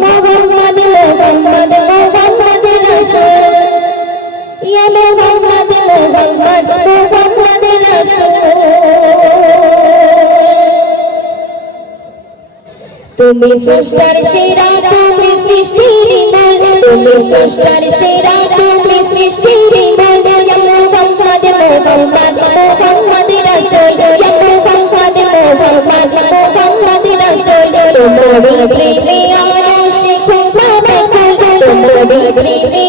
মোহাম্মদ মোহাম্মদ মোহাম্মদ রাসূল ইয়া মোহাম্মদ মোহাম্মদ মোহাম্মদ রাসূল তুমি স্রষ্টার সেরা তুমি সৃষ্টির মূল তুমি স্রষ্টার সেরা তুমি সৃষ্টির মূল ইয়া মোহাম্মদ মোহাম্মদ মোহাম্মদ রাসূল ইয়া মোহাম্মদ মোহাম্মদ মোহাম্মদ রাসূল তোমারি প্রেমে আশিক পাগল তোমারি প্রেমে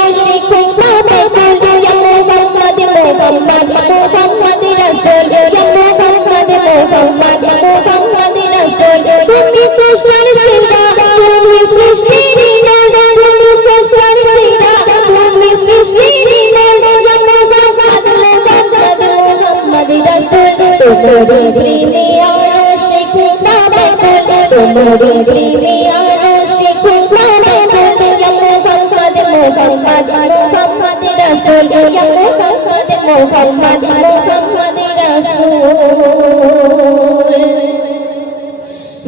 আশিক পাগল ইয়া মোহাম্মদ মোহাম্মদ মোহাম্মদ রাসূল ইয়া মোহাম্মদ মোহাম্মদ মোহাম্মদ রাসূল তুমি স্রষ্টার সেরা তুমি সৃষ্টির মূল তুমি স্রষ্টার সেরা তুমি সৃষ্টির মূল ইয়া মোহাম্মদ মোহাম্মদ মোহাম্মদ রাসূল তোমারি প্রেমে আশিক পাগল তোমারি প্রেমে আশিক পাগল ইয়া মোহাম্মদ মোহাম্মদ মোহাম্মদ রাসূল ইয়া মোহাম্মদ মোহাম্মদ মোহাম্মদ রাসূল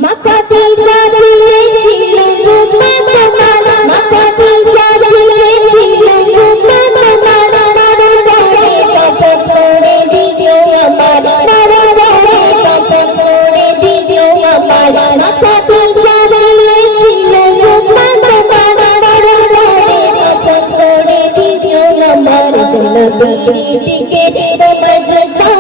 মাকাতি চাচিয়েছিল জুম্মা তোমার মাকাতি চাচিয়েছিল জুম্মা তোমার নারো করে কাপড় পরে দিও আমার নারো করে কাপড় পরে দিও আমার মাকাতি চাচিয়েছিল জুম্মা তোমার নারো করে কাপড় পরে দিও আমার জন্নতের টিকেট তোমার জুব্বা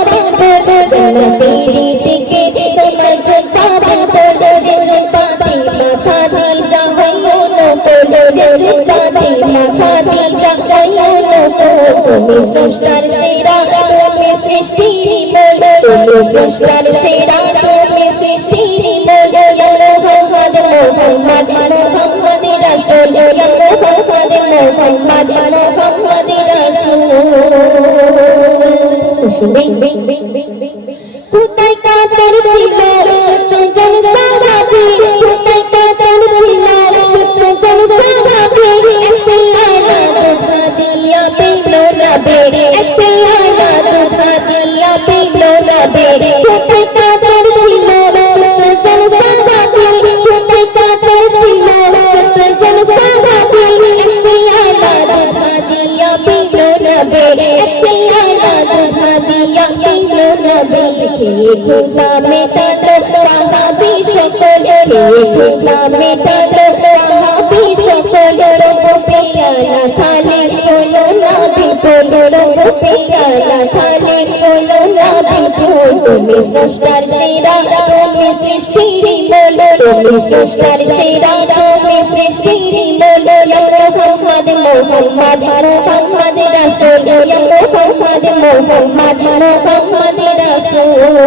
বলো জন্নতের টিকেট তোমার জুব্বা বলো যে জুব্বাতে মাথা দিয়ে যাইও নকল যে জুব্বাতে মাথা দিয়ে যাইও নকল তুমি স্রষ্টার সেরা তুমি সৃষ্টির মূল তুমি স্রষ্টার সেরা তুমি সৃষ্টির মূল ইয়া মোহাম্মদ মোহাম্মদ মোহাম্মদ রাসূল ইয়া মোহাম্মদ মোহাম্মদ মোহাম্মদ রাসূল কোথায় কাতর ছিল সত্যজন সাহাবী কোথায় কাতর ছিল সত্যজন সাহাবী একটি আলা দুধা দিয়া পেলো না বেড়ে একটি আলা দুধা দিয়া পেলো না বেড়ে কোথায় কাতর ছিল সত্যজন সাহাবী কোথায় কাতর ছিল সত্যজন সাহাবী একটি আলা দুধা দিয়া পেলো না বেড়ে একটি আলা দুধা দিয়া পেলো না বেড়ে খুদা মেটালো সাহাবী সকল খুদা মেটালো সাহাবী সকল লোগো পেয়ালা খালি হলো না বিপুল লোগো পেয়ালা খালি হলো না বিপুল তুমি স্রষ্টার সেরা তুমি সৃষ্টির মূল তুমি স্রষ্টার সেরা তুমি সৃষ্টির মূল ইয়া মোহাম্মদ মোহাম্মদ মোহাম্মদ রাসূল ইয়া মোহাম্মদ মোহাম্মদ মোহাম্মদ রাসূল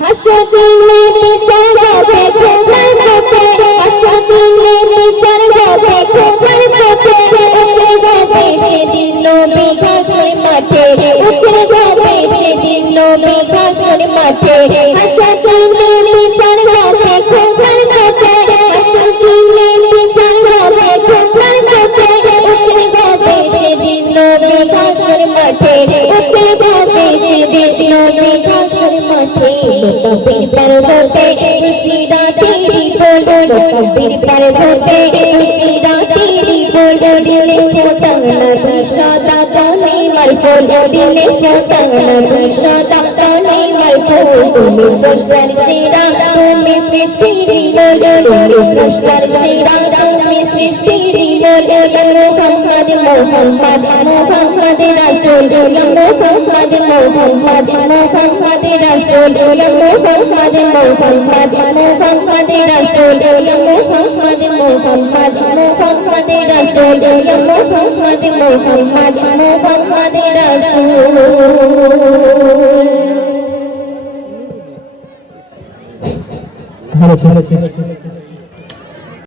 হাসদিনে বিচার হবে খোদার কোটে হাসদিনে বিচার হবে খোদার কোটে উঠে হবে সেদিন নবী হাসর মাঠে উঠে হবে সেদিন নবী হাসর মাঠে হাসদিনে বিচার হবে খোদার কোটে হাসদিনে বিচার হবে খোদার কোটে উঠে হবে সেদিন নবী হাসর মাঠে উঠে হবে সেদিন নবী হাসর মাঠে কবির পর্বতে সিরা তেরি বলো কবির পর্বতে সিরা তেরি বলো দিলে ফোটানা তুই সদা তনে মার ফুল দিলে ফোটানা তুই সদা তনে মার ফুল তুমি স্রষ্টার সেরা তুমি সৃষ্টির বলো তুমি স্রষ্টার সেরা তুমি সৃষ্টির বলো মোহাম্মদ মোহাম্মদ মোহাম্মদ রাসূল ইয়া মোহাম্মদ মোহাম্মদ মোহাম্মদ রাসূল ইয়া মোহাম্মদ মোহাম্মদ মোহাম্মদ রাসূল ইয়া মোহাম্মদ মোহাম্মদ মোহাম্মদ রাসূল ইয়া মোহাম্মদ মোহাম্মদ মোহাম্মদ রাসূল ভালো ছিল